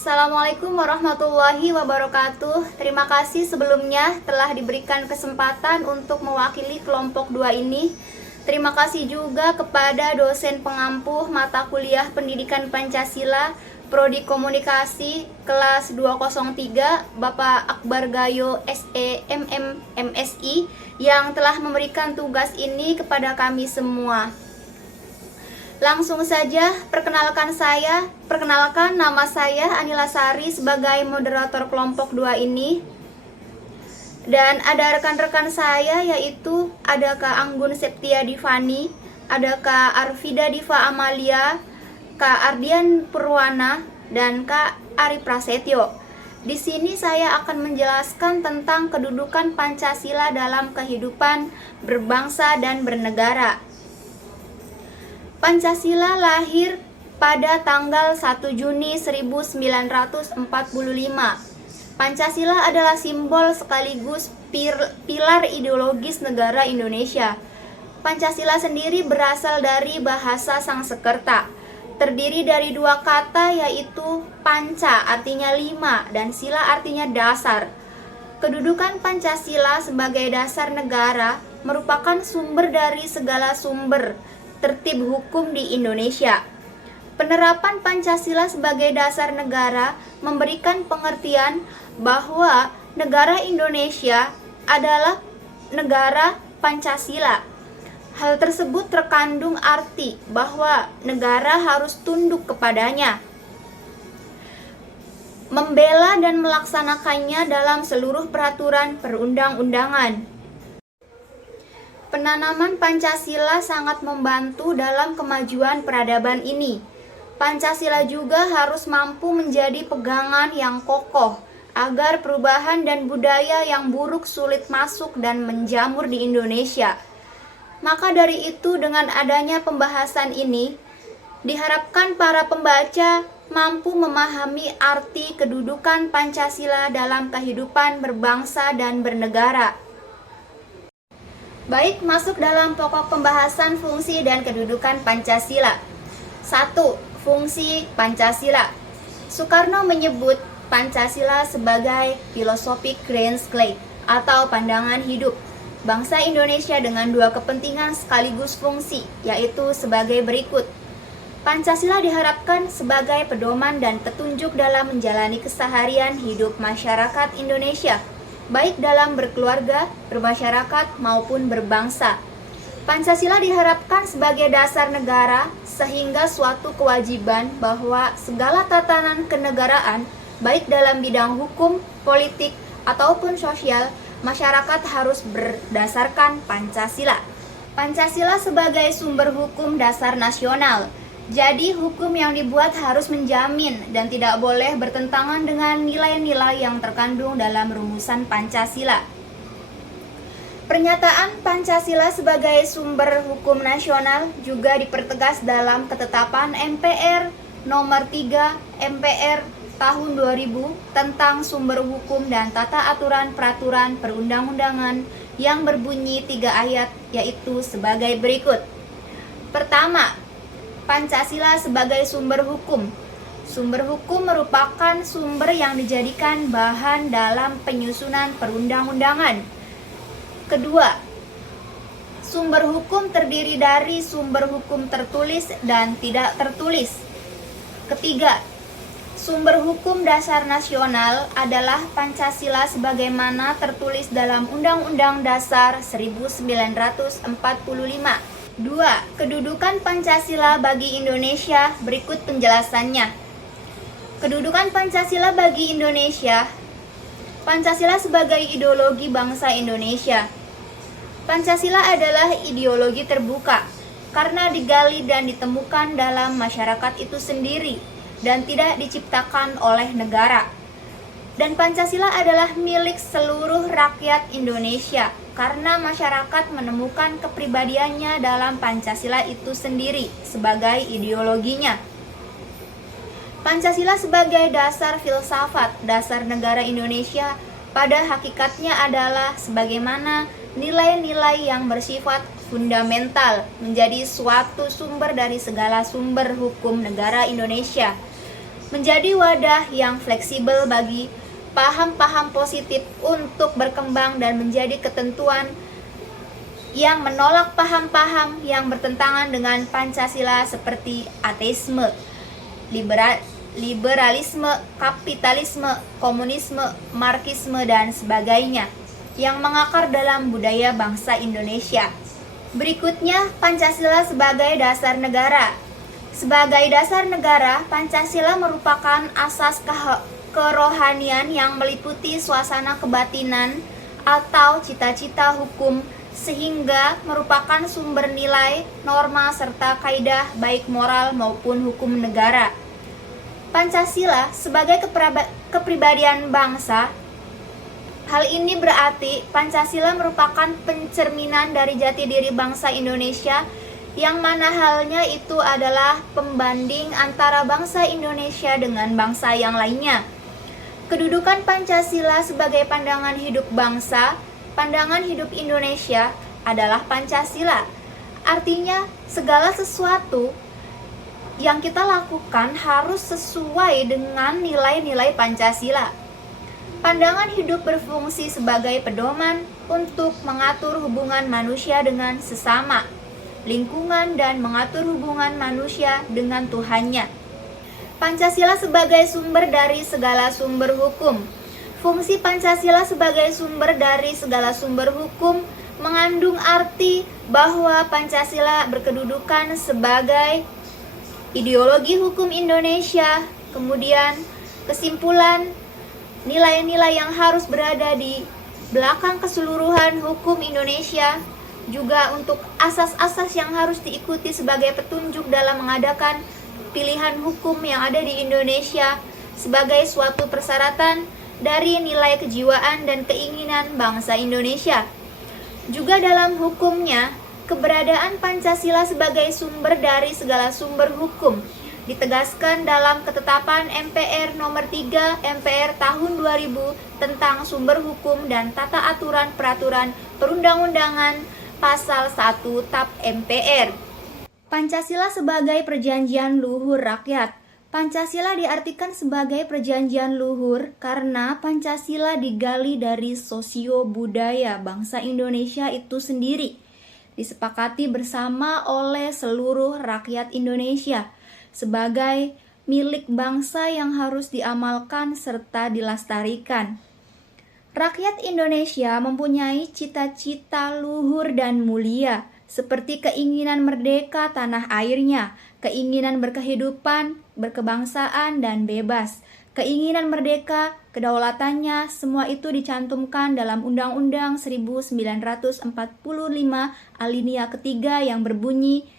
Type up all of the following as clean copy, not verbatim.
Assalamualaikum warahmatullahi wabarakatuh. Terima kasih sebelumnya telah diberikan kesempatan untuk mewakili kelompok 2 ini. Terima kasih juga kepada dosen pengampuh mata kuliah Pendidikan Pancasila Prodi Komunikasi kelas 203 Bapak Akbar Gayo SEMM MSI yang telah memberikan tugas ini kepada kami semua. Langsung saja perkenalkan nama saya Anila Sari sebagai moderator kelompok 2 ini. Dan ada rekan-rekan saya, yaitu ada Kak Anggun Septia Divani, ada Kak Arvida Diva Amalia, Kak Ardian Purwana, dan Kak Ari Prasetyo. Di sini saya akan menjelaskan tentang kedudukan Pancasila dalam kehidupan berbangsa dan bernegara. Pancasila lahir pada tanggal 1 Juni 1945. Pancasila adalah simbol sekaligus pilar ideologis negara Indonesia. Pancasila sendiri berasal dari bahasa Sangsekerta. Terdiri dari dua kata, yaitu panca artinya 5 dan sila artinya dasar. Kedudukan Pancasila sebagai dasar negara merupakan sumber dari segala sumber tertib hukum di Indonesia. Penerapan Pancasila sebagai dasar negara memberikan pengertian bahwa negara Indonesia adalah negara Pancasila. Hal tersebut terkandung arti bahwa negara harus tunduk kepadanya, membela dan melaksanakannya dalam seluruh peraturan perundang-undangan. Penanaman Pancasila sangat membantu dalam kemajuan peradaban ini. Pancasila juga harus mampu menjadi pegangan yang kokoh agar perubahan dan budaya yang buruk sulit masuk dan menjamur di Indonesia. Maka dari itu, dengan adanya pembahasan ini, diharapkan para pembaca mampu memahami arti kedudukan Pancasila dalam kehidupan berbangsa dan bernegara. Baik, masuk dalam pokok pembahasan fungsi dan kedudukan Pancasila. 1. Fungsi Pancasila. Soekarno menyebut Pancasila sebagai philosophic groundscape atau pandangan hidup bangsa Indonesia dengan dua kepentingan sekaligus fungsi, yaitu sebagai berikut. Pancasila diharapkan sebagai pedoman dan petunjuk dalam menjalani keseharian hidup masyarakat Indonesia, baik dalam berkeluarga, bermasyarakat, maupun berbangsa. Pancasila diharapkan sebagai dasar negara, sehingga suatu kewajiban bahwa segala tatanan kenegaraan, baik dalam bidang hukum, politik, ataupun sosial, masyarakat harus berdasarkan Pancasila. Pancasila sebagai sumber hukum dasar nasional. Jadi, hukum yang dibuat harus menjamin dan tidak boleh bertentangan dengan nilai-nilai yang terkandung dalam rumusan Pancasila. Pernyataan Pancasila sebagai sumber hukum nasional juga dipertegas dalam ketetapan MPR nomor 3 MPR tahun 2000 tentang sumber hukum dan tata aturan peraturan perundang-undangan yang berbunyi 3 ayat, yaitu sebagai berikut. Pertama, Pancasila sebagai sumber hukum. Sumber hukum merupakan sumber yang dijadikan bahan dalam penyusunan perundang-undangan. Kedua, sumber hukum terdiri dari sumber hukum tertulis dan tidak tertulis. Ketiga, sumber hukum dasar nasional adalah Pancasila sebagaimana tertulis dalam Undang-Undang Dasar 1945. 2. Kedudukan Pancasila bagi Indonesia, berikut penjelasannya. Kedudukan Pancasila bagi Indonesia. Pancasila sebagai ideologi bangsa Indonesia. Pancasila adalah ideologi terbuka karena digali dan ditemukan dalam masyarakat itu sendiri dan tidak diciptakan oleh negara. Dan Pancasila adalah milik seluruh rakyat Indonesia karena masyarakat menemukan kepribadiannya dalam Pancasila itu sendiri sebagai ideologinya. Pancasila sebagai dasar filsafat, dasar negara Indonesia pada hakikatnya adalah sebagaimana nilai-nilai yang bersifat fundamental menjadi suatu sumber dari segala sumber hukum negara Indonesia. menjadi wadah yang fleksibel bagi paham-paham positif untuk berkembang dan menjadi ketentuan yang menolak paham-paham yang bertentangan dengan Pancasila seperti ateisme, liberalisme, kapitalisme, komunisme, marxisme, dan sebagainya yang mengakar dalam budaya bangsa Indonesia. Berikutnya, Pancasila sebagai dasar negara. Sebagai dasar negara, Pancasila merupakan asas kerohanian yang meliputi suasana kebatinan atau cita-cita hukum, sehingga merupakan sumber nilai, norma, serta kaidah baik moral maupun hukum negara. Pancasila sebagai kepribadian bangsa. Hal ini berarti Pancasila merupakan pencerminan dari jati diri bangsa Indonesia, yang mana halnya itu adalah pembanding antara bangsa Indonesia dengan bangsa yang lainnya. Kedudukan Pancasila sebagai pandangan hidup bangsa, pandangan hidup Indonesia adalah Pancasila. Artinya, segala sesuatu yang kita lakukan harus sesuai dengan nilai-nilai Pancasila. Pandangan hidup berfungsi sebagai pedoman untuk mengatur hubungan manusia dengan sesama, lingkungan, dan mengatur hubungan manusia dengan Tuhannya. Pancasila sebagai sumber dari segala sumber hukum. Fungsi Pancasila sebagai sumber dari segala sumber hukum mengandung arti bahwa Pancasila berkedudukan sebagai ideologi hukum Indonesia. Kemudian kesimpulan, nilai-nilai yang harus berada di belakang keseluruhan hukum Indonesia, juga untuk asas-asas yang harus diikuti sebagai petunjuk dalam mengadakan pilihan hukum yang ada di Indonesia sebagai suatu persyaratan dari nilai kejiwaan dan keinginan bangsa Indonesia. Juga dalam hukumnya, keberadaan Pancasila sebagai sumber dari segala sumber hukum ditegaskan dalam ketetapan MPR nomor 3 MPR tahun 2000 tentang sumber hukum dan tata aturan peraturan perundang-undangan pasal 1 TAP MPR. Pancasila sebagai perjanjian luhur rakyat. Pancasila diartikan sebagai perjanjian luhur karena Pancasila digali dari sosio-budaya bangsa Indonesia itu sendiri, disepakati bersama oleh seluruh rakyat Indonesia sebagai milik bangsa yang harus diamalkan serta dilestarikan. Rakyat Indonesia mempunyai cita-cita luhur dan mulia, seperti keinginan merdeka tanah airnya, keinginan berkehidupan, berkebangsaan, dan bebas. Keinginan merdeka, kedaulatannya, semua itu dicantumkan dalam Undang-Undang 1945 alinea ketiga yang berbunyi,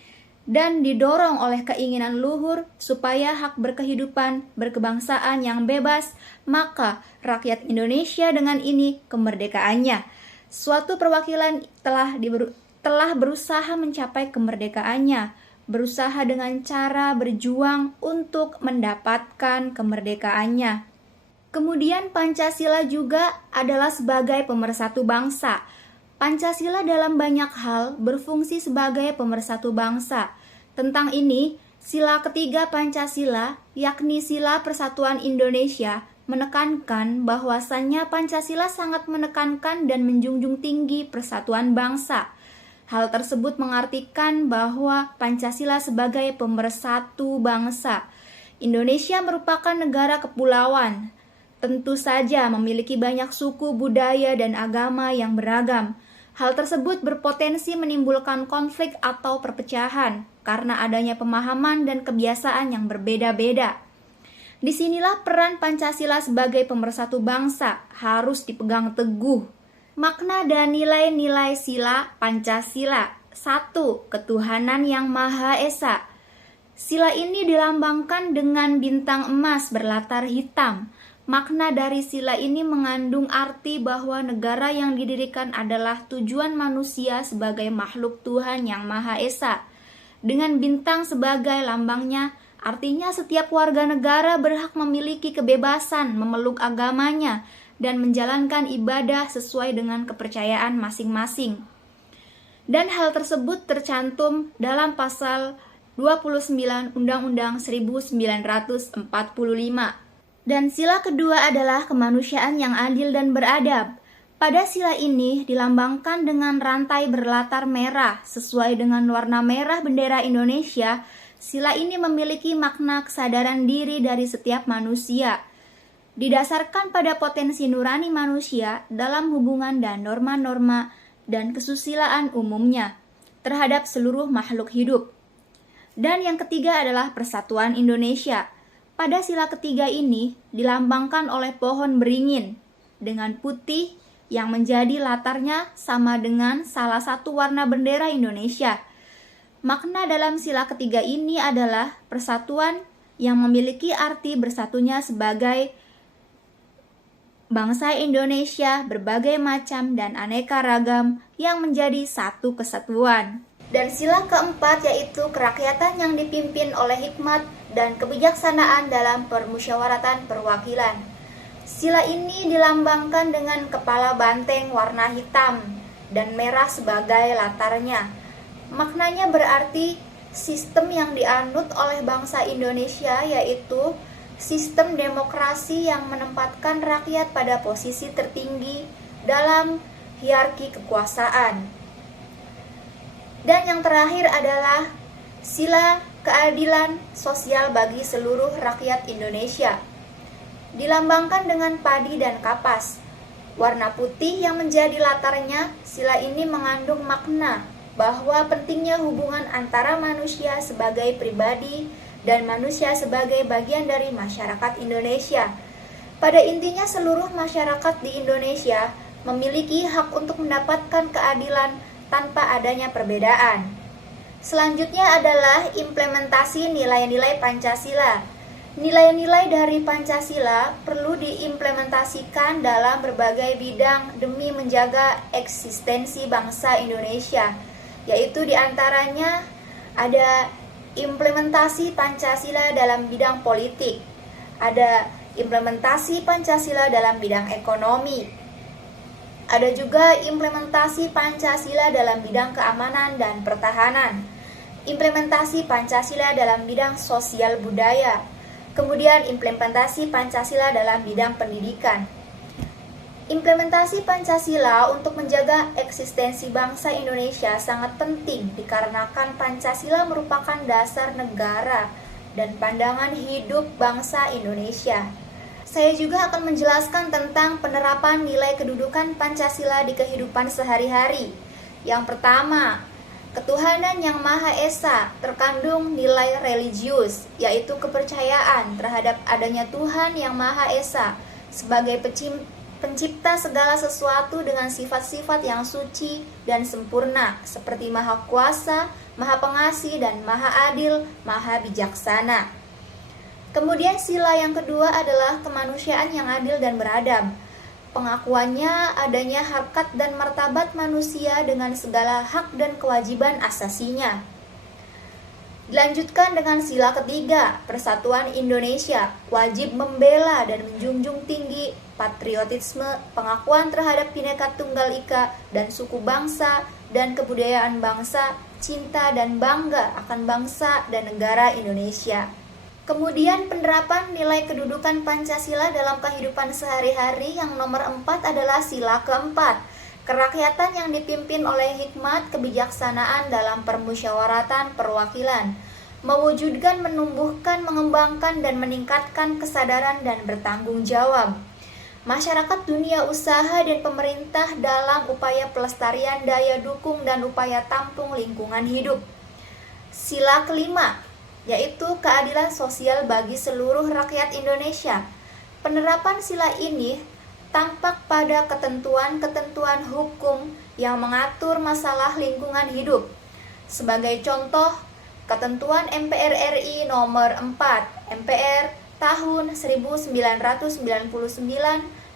dan didorong oleh keinginan luhur supaya hak berkehidupan, berkebangsaan yang bebas, maka rakyat Indonesia dengan ini kemerdekaannya. Suatu perwakilan telah berusaha mencapai kemerdekaannya, berusaha dengan cara berjuang untuk mendapatkan kemerdekaannya. Kemudian Pancasila juga adalah sebagai pemersatu bangsa. Pancasila dalam banyak hal berfungsi sebagai pemersatu bangsa. Tentang ini, sila ketiga Pancasila, yakni sila Persatuan Indonesia, menekankan bahwasannya Pancasila sangat menekankan dan menjunjung tinggi persatuan bangsa. Hal tersebut mengartikan bahwa Pancasila sebagai pemersatu bangsa. Indonesia merupakan negara kepulauan, tentu saja memiliki banyak suku, budaya, dan agama yang beragam. Hal tersebut berpotensi menimbulkan konflik atau perpecahan karena adanya pemahaman dan kebiasaan yang berbeda-beda. Disinilah peran Pancasila sebagai pemersatu bangsa harus dipegang teguh. Makna dan nilai-nilai sila Pancasila. 1. Ketuhanan yang Maha Esa. Sila ini dilambangkan dengan bintang emas berlatar hitam. Makna dari sila ini mengandung arti bahwa negara yang didirikan adalah tujuan manusia sebagai makhluk Tuhan yang Maha Esa. Dengan bintang sebagai lambangnya, artinya setiap warga negara berhak memiliki kebebasan memeluk agamanya dan menjalankan ibadah sesuai dengan kepercayaan masing-masing. Dan hal tersebut tercantum dalam pasal 29 Undang-Undang 1945. Dan sila kedua adalah kemanusiaan yang adil dan beradab. Pada sila ini dilambangkan dengan rantai berlatar merah sesuai dengan warna merah bendera Indonesia. Sila ini memiliki makna kesadaran diri dari setiap manusia, didasarkan pada potensi nurani manusia dalam hubungan dan norma-norma dan kesusilaan umumnya terhadap seluruh makhluk hidup. Dan yang ketiga adalah persatuan Indonesia. Pada sila ketiga ini dilambangkan oleh pohon beringin dengan putih yang menjadi latarnya sama dengan salah satu warna bendera Indonesia. Makna dalam sila ketiga ini adalah persatuan yang memiliki arti bersatunya sebagai bangsa Indonesia berbagai macam dan aneka ragam yang menjadi satu kesatuan. Dan sila keempat yaitu kerakyatan yang dipimpin oleh hikmat dan kebijaksanaan dalam permusyawaratan perwakilan. Sila ini dilambangkan dengan kepala banteng warna hitam dan merah sebagai latarnya. Maknanya berarti sistem yang dianut oleh bangsa Indonesia yaitu sistem demokrasi yang menempatkan rakyat pada posisi tertinggi dalam hierarki kekuasaan. Dan yang terakhir adalah sila keadilan sosial bagi seluruh rakyat Indonesia. Dilambangkan dengan padi dan kapas. Warna putih yang menjadi latarnya, sila ini mengandung makna bahwa pentingnya hubungan antara manusia sebagai pribadi dan manusia sebagai bagian dari masyarakat Indonesia. Pada intinya seluruh masyarakat di Indonesia memiliki hak untuk mendapatkan keadilan tanpa adanya perbedaan. Selanjutnya adalah implementasi nilai-nilai Pancasila. Nilai-nilai dari Pancasila perlu diimplementasikan dalam berbagai bidang demi menjaga eksistensi bangsa Indonesia, yaitu diantaranya ada implementasi Pancasila dalam bidang politik, ada implementasi Pancasila dalam bidang ekonomi, ada juga implementasi Pancasila dalam bidang keamanan dan pertahanan, implementasi Pancasila dalam bidang sosial budaya, kemudian implementasi Pancasila dalam bidang pendidikan. Implementasi Pancasila untuk menjaga eksistensi bangsa Indonesia sangat penting dikarenakan Pancasila merupakan dasar negara dan pandangan hidup bangsa Indonesia. Saya juga akan menjelaskan tentang penerapan nilai kedudukan Pancasila di kehidupan sehari-hari. Yang pertama, ketuhanan yang Maha Esa terkandung nilai religius, yaitu kepercayaan terhadap adanya Tuhan yang Maha Esa sebagai pencipta segala sesuatu dengan sifat-sifat yang suci dan sempurna, seperti Maha Kuasa, Maha Pengasih, dan Maha Adil, Maha Bijaksana. Kemudian sila yang kedua adalah kemanusiaan yang adil dan beradab. Pengakuannya adanya harkat dan martabat manusia dengan segala hak dan kewajiban asasinya. Dilanjutkan dengan sila ketiga, persatuan Indonesia, wajib membela dan menjunjung tinggi patriotisme, pengakuan terhadap Bhinneka Tunggal Ika dan suku bangsa dan kebudayaan bangsa, cinta dan bangga akan bangsa dan negara Indonesia. Kemudian penerapan nilai kedudukan Pancasila dalam kehidupan sehari-hari yang nomor 4 adalah sila keempat, kerakyatan yang dipimpin oleh hikmat kebijaksanaan dalam permusyawaratan perwakilan, mewujudkan, menumbuhkan, mengembangkan, dan meningkatkan kesadaran dan bertanggung jawab masyarakat dunia usaha dan pemerintah dalam upaya pelestarian daya dukung dan upaya tampung lingkungan hidup. Sila kelima, yaitu keadilan sosial bagi seluruh rakyat Indonesia. Penerapan sila ini tampak pada ketentuan-ketentuan hukum yang mengatur masalah lingkungan hidup. Sebagai contoh, ketentuan MPR RI nomor 4 MPR tahun 1999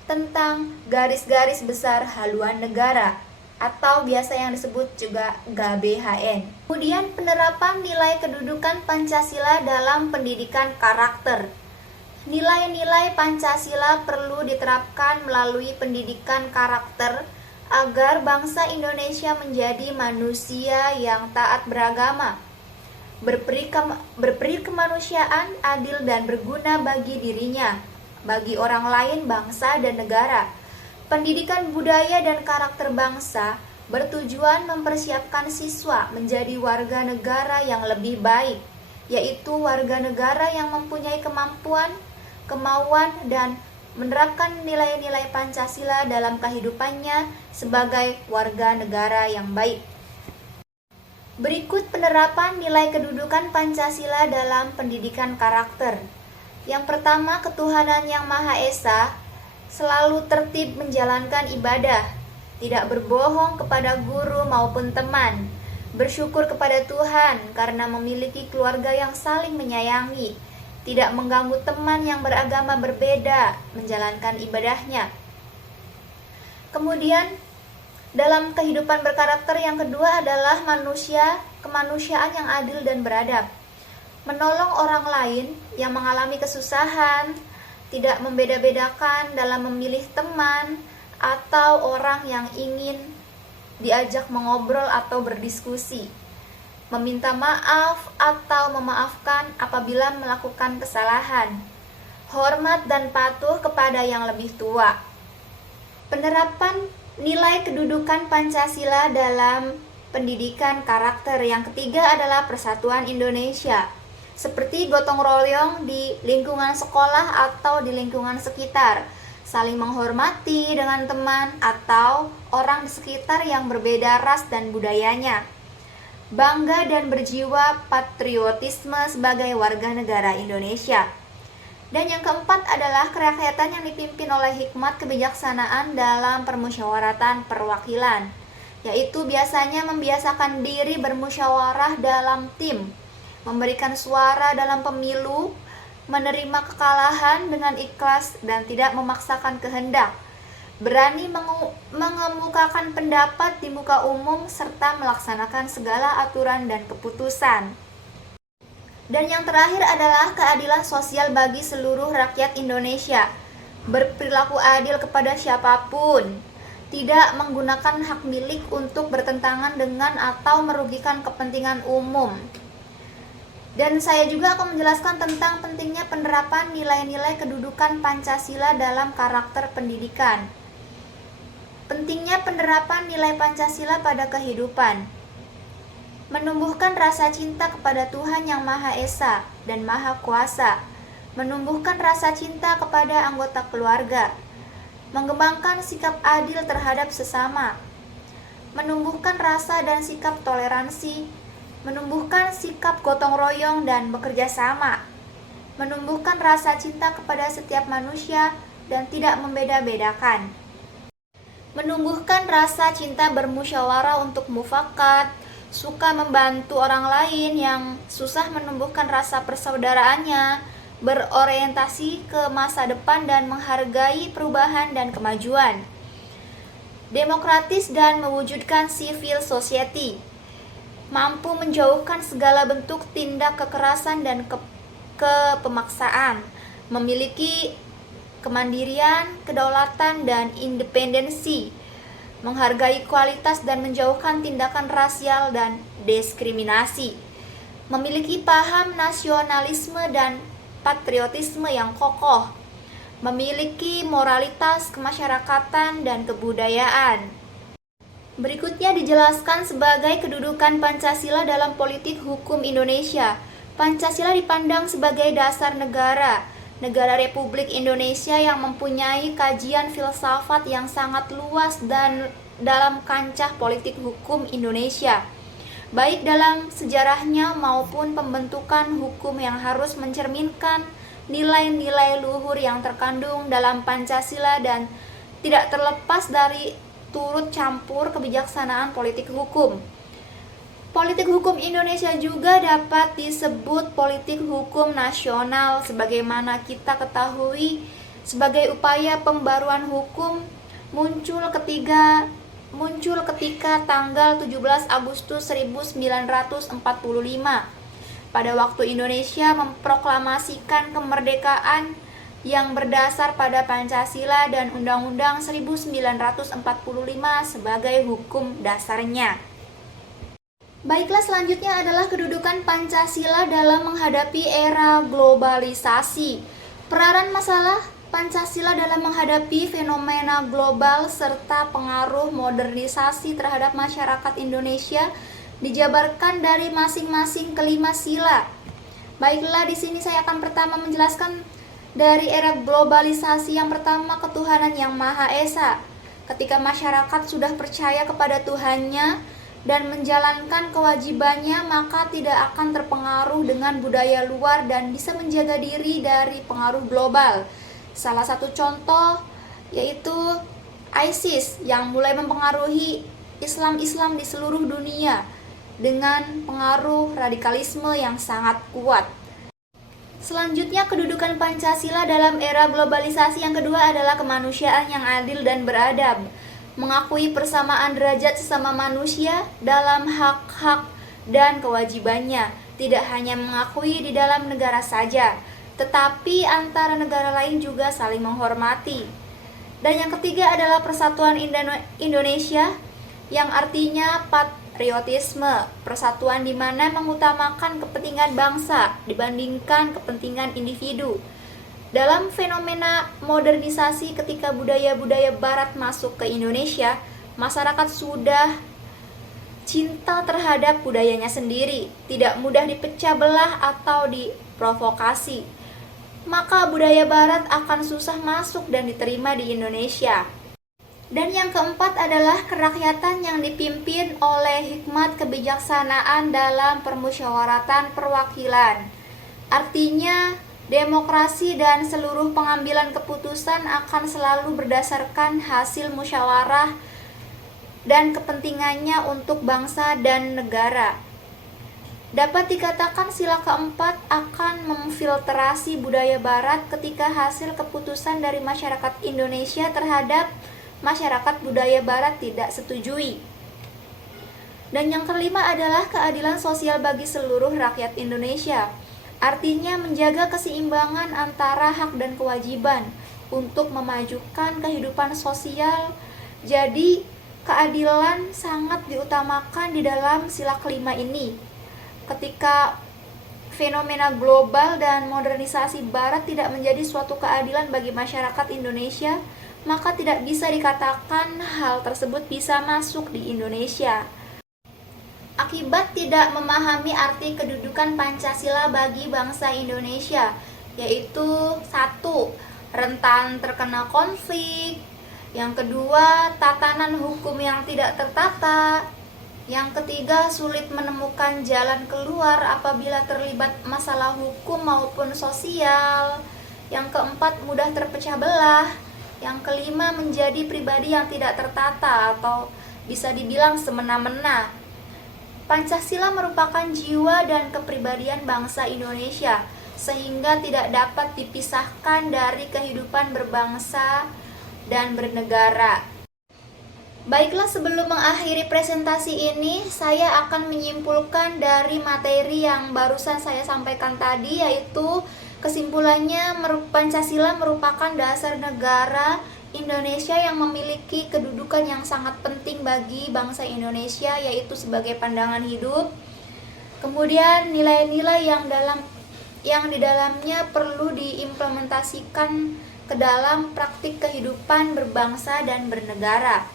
tentang garis-garis besar haluan negara atau biasa yang disebut juga GBHN. Kemudian penerapan nilai kedudukan Pancasila dalam pendidikan karakter. Nilai-nilai Pancasila perlu diterapkan melalui pendidikan karakter agar bangsa Indonesia menjadi manusia yang taat beragama, berperi kemanusiaan, adil dan berguna bagi dirinya, bagi orang lain, bangsa dan negara. Pendidikan budaya dan karakter bangsa bertujuan mempersiapkan siswa menjadi warga negara yang lebih baik, yaitu warga negara yang mempunyai kemampuan, kemauan, dan menerapkan nilai-nilai Pancasila dalam kehidupannya sebagai warga negara yang baik. Berikut penerapan nilai kedudukan Pancasila dalam pendidikan karakter. Yang pertama, ketuhanan yang Maha Esa, selalu tertib menjalankan ibadah, tidak berbohong kepada guru maupun teman, bersyukur kepada Tuhan karena memiliki keluarga yang saling menyayangi, tidak mengganggu teman yang beragama berbeda, menjalankan ibadahnya. Kemudian, dalam kehidupan berkarakter yang kedua adalah kemanusiaan yang adil dan beradab. Menolong orang lain yang mengalami kesusahan, tidak membeda-bedakan dalam memilih teman atau orang yang ingin diajak mengobrol atau berdiskusi. Meminta maaf atau memaafkan apabila melakukan kesalahan. Hormat dan patuh kepada yang lebih tua. Penerapan nilai kedudukan Pancasila dalam pendidikan karakter yang ketiga adalah persatuan Indonesia, seperti gotong royong di lingkungan sekolah atau di lingkungan sekitar, saling menghormati dengan teman atau orang di sekitar yang berbeda ras dan budayanya, bangga dan berjiwa patriotisme sebagai warga negara Indonesia. Dan yang keempat adalah kerakyatan yang dipimpin oleh hikmat kebijaksanaan dalam permusyawaratan perwakilan, yaitu biasanya membiasakan diri bermusyawarah dalam tim, memberikan suara dalam pemilu, menerima kekalahan dengan ikhlas dan tidak memaksakan kehendak, berani mengemukakan pendapat di muka umum serta melaksanakan segala aturan dan keputusan. Dan yang terakhir adalah keadilan sosial bagi seluruh rakyat Indonesia, berperilaku adil kepada siapapun, tidak menggunakan hak milik untuk bertentangan dengan atau merugikan kepentingan umum. Dan saya juga akan menjelaskan tentang pentingnya penerapan nilai-nilai kedudukan Pancasila dalam karakter pendidikan. Pentingnya penerapan nilai Pancasila pada kehidupan. Menumbuhkan rasa cinta kepada Tuhan yang Maha Esa dan Maha Kuasa. Menumbuhkan rasa cinta kepada anggota keluarga. Mengembangkan sikap adil terhadap sesama. Menumbuhkan rasa dan sikap toleransi. Menumbuhkan sikap gotong royong dan bekerja sama, menumbuhkan rasa cinta kepada setiap manusia dan tidak membeda-bedakan, menumbuhkan rasa cinta bermusyawarah untuk mufakat, suka membantu orang lain yang susah, menumbuhkan rasa persaudaraannya, berorientasi ke masa depan dan menghargai perubahan dan kemajuan, demokratis dan mewujudkan civil society, mampu menjauhkan segala bentuk tindak kekerasan dan kepemaksaan, memiliki kemandirian, kedaulatan, dan independensi, menghargai kualitas dan menjauhkan tindakan rasial dan diskriminasi, memiliki paham nasionalisme dan patriotisme yang kokoh, memiliki moralitas kemasyarakatan dan kebudayaan. Berikutnya dijelaskan sebagai kedudukan Pancasila dalam politik hukum Indonesia. Pancasila dipandang sebagai dasar negara Republik Indonesia yang mempunyai kajian filsafat yang sangat luas dan dalam kancah politik hukum Indonesia, baik dalam sejarahnya maupun pembentukan hukum yang harus mencerminkan nilai-nilai luhur yang terkandung dalam Pancasila dan tidak terlepas dari turut campur kebijaksanaan politik hukum. Politik hukum Indonesia juga dapat disebut politik hukum nasional sebagaimana kita ketahui sebagai upaya pembaruan hukum muncul ketika tanggal 17 Agustus 1945 pada waktu Indonesia memproklamasikan kemerdekaan yang berdasar pada Pancasila dan Undang-Undang 1945 sebagai hukum dasarnya. Baiklah, selanjutnya adalah kedudukan Pancasila dalam menghadapi era globalisasi. Peranan masalah Pancasila dalam menghadapi fenomena global serta pengaruh modernisasi terhadap masyarakat Indonesia dijabarkan dari masing-masing kelima sila. Baiklah, di sini saya akan pertama menjelaskan dari era globalisasi. Yang pertama, ketuhanan yang Maha Esa. Ketika masyarakat sudah percaya kepada Tuhannya dan menjalankan kewajibannya, maka tidak akan terpengaruh dengan budaya luar dan bisa menjaga diri dari pengaruh global. Salah satu contoh yaitu ISIS yang mulai mempengaruhi Islam-Islam di seluruh dunia dengan pengaruh radikalisme yang sangat kuat. Selanjutnya, kedudukan Pancasila dalam era globalisasi yang kedua adalah kemanusiaan yang adil dan beradab. Mengakui persamaan derajat sesama manusia dalam hak-hak dan kewajibannya. Tidak hanya mengakui di dalam negara saja, tetapi antara negara lain juga saling menghormati. Dan yang ketiga adalah persatuan Indonesia, yang artinya patriotisme, persatuan di mana mengutamakan kepentingan bangsa dibandingkan kepentingan individu. Dalam fenomena modernisasi, ketika budaya-budaya barat masuk ke Indonesia, masyarakat sudah cinta terhadap budayanya sendiri, tidak mudah dipecah belah atau diprovokasi. Maka budaya barat akan susah masuk dan diterima di Indonesia. Dan yang keempat adalah kerakyatan yang dipimpin oleh hikmat kebijaksanaan dalam permusyawaratan perwakilan. Artinya, demokrasi dan seluruh pengambilan keputusan akan selalu berdasarkan hasil musyawarah dan kepentingannya untuk bangsa dan negara. Dapat dikatakan sila keempat akan memfiltrasi budaya barat ketika hasil keputusan dari masyarakat Indonesia terhadap masyarakat budaya barat tidak setujui. Dan yang kelima adalah keadilan sosial bagi seluruh rakyat Indonesia. Artinya menjaga keseimbangan antara hak dan kewajiban untuk memajukan kehidupan sosial. Jadi keadilan sangat diutamakan di dalam sila kelima ini. Ketika fenomena global dan modernisasi barat tidak menjadi suatu keadilan bagi masyarakat Indonesia, maka tidak bisa dikatakan hal tersebut bisa masuk di Indonesia. Akibat tidak memahami arti kedudukan Pancasila bagi bangsa Indonesia, yaitu 1. Rentan terkena konflik. Yang kedua, tatanan hukum yang tidak tertata. Yang ketiga, sulit menemukan jalan keluar apabila terlibat masalah hukum maupun sosial. Yang keempat, mudah terpecah belah. Yang kelima, menjadi pribadi yang tidak tertata atau bisa dibilang semena-mena. Pancasila merupakan jiwa dan kepribadian bangsa Indonesia, sehingga tidak dapat dipisahkan dari kehidupan berbangsa dan bernegara. Baiklah, sebelum mengakhiri presentasi ini, saya akan menyimpulkan dari materi yang barusan saya sampaikan tadi, yaitu kesimpulannya Pancasila merupakan dasar negara Indonesia yang memiliki kedudukan yang sangat penting bagi bangsa Indonesia, yaitu sebagai pandangan hidup. Kemudian nilai-nilai yang di dalamnya perlu diimplementasikan ke dalam praktik kehidupan berbangsa dan bernegara.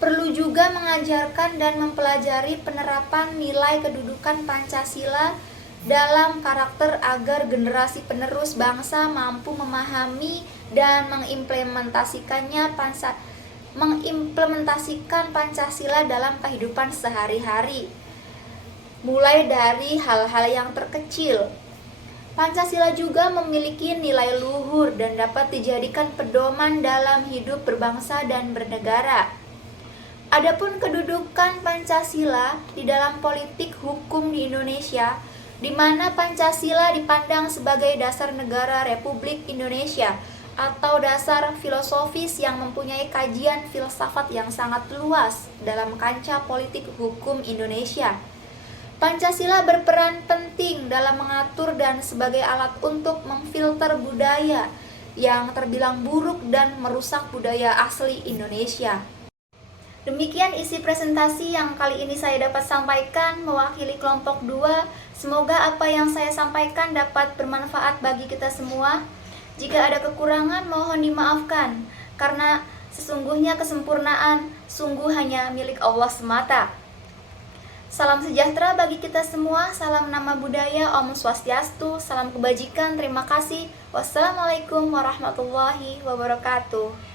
Perlu juga mengajarkan dan mempelajari penerapan nilai kedudukan Pancasila dalam karakter agar generasi penerus bangsa mampu memahami dan mengimplementasikan Pancasila dalam kehidupan sehari-hari. Mulai dari hal-hal yang terkecil. Pancasila juga memiliki nilai luhur dan dapat dijadikan pedoman dalam hidup berbangsa dan bernegara. Adapun kedudukan Pancasila di dalam politik hukum di Indonesia, di mana Pancasila dipandang sebagai dasar negara Republik Indonesia atau dasar filosofis yang mempunyai kajian filsafat yang sangat luas dalam kancah politik hukum Indonesia. Pancasila berperan penting dalam mengatur dan sebagai alat untuk memfilter budaya yang terbilang buruk dan merusak budaya asli Indonesia. Demikian isi presentasi yang kali ini saya dapat sampaikan mewakili kelompok 2. Semoga apa yang saya sampaikan dapat bermanfaat bagi kita semua. Jika ada kekurangan mohon dimaafkan, karena sesungguhnya kesempurnaan sungguh hanya milik Allah semata. Salam sejahtera bagi kita semua, salam nama budaya, Om Swastiastu, salam kebajikan, terima kasih. Wassalamualaikum warahmatullahi wabarakatuh.